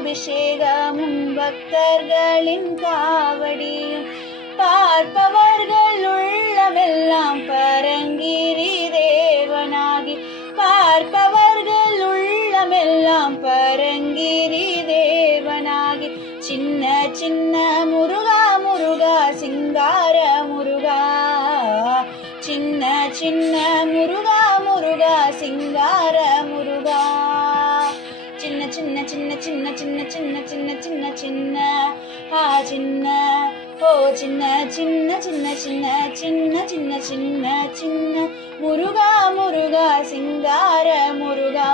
அபிஷேகமும் பக்தர்களின் காவடியும் பார்ப்பவர்கள் உள்ளமெல்லாம் பரங்கிரி தேவனாகி பார்ப்பவர்கள் உள்ளமெல்லாம் பரங்கிரி தேவனாகி சின்ன சின்ன முருகா முருகா சிங்கார முருகா சின்ன சின்ன முருகா முருகா சிங்கார முருகா சின்ன சின்ன சின்ன சின்ன சின்ன சின்ன சின்ன சின்ன சின்ன சின்ன ஓ சின்ன சின்ன சின்ன சின்ன சின்ன சின்ன சின்ன சின்ன முருகா முருகா சிங்கார முருகா.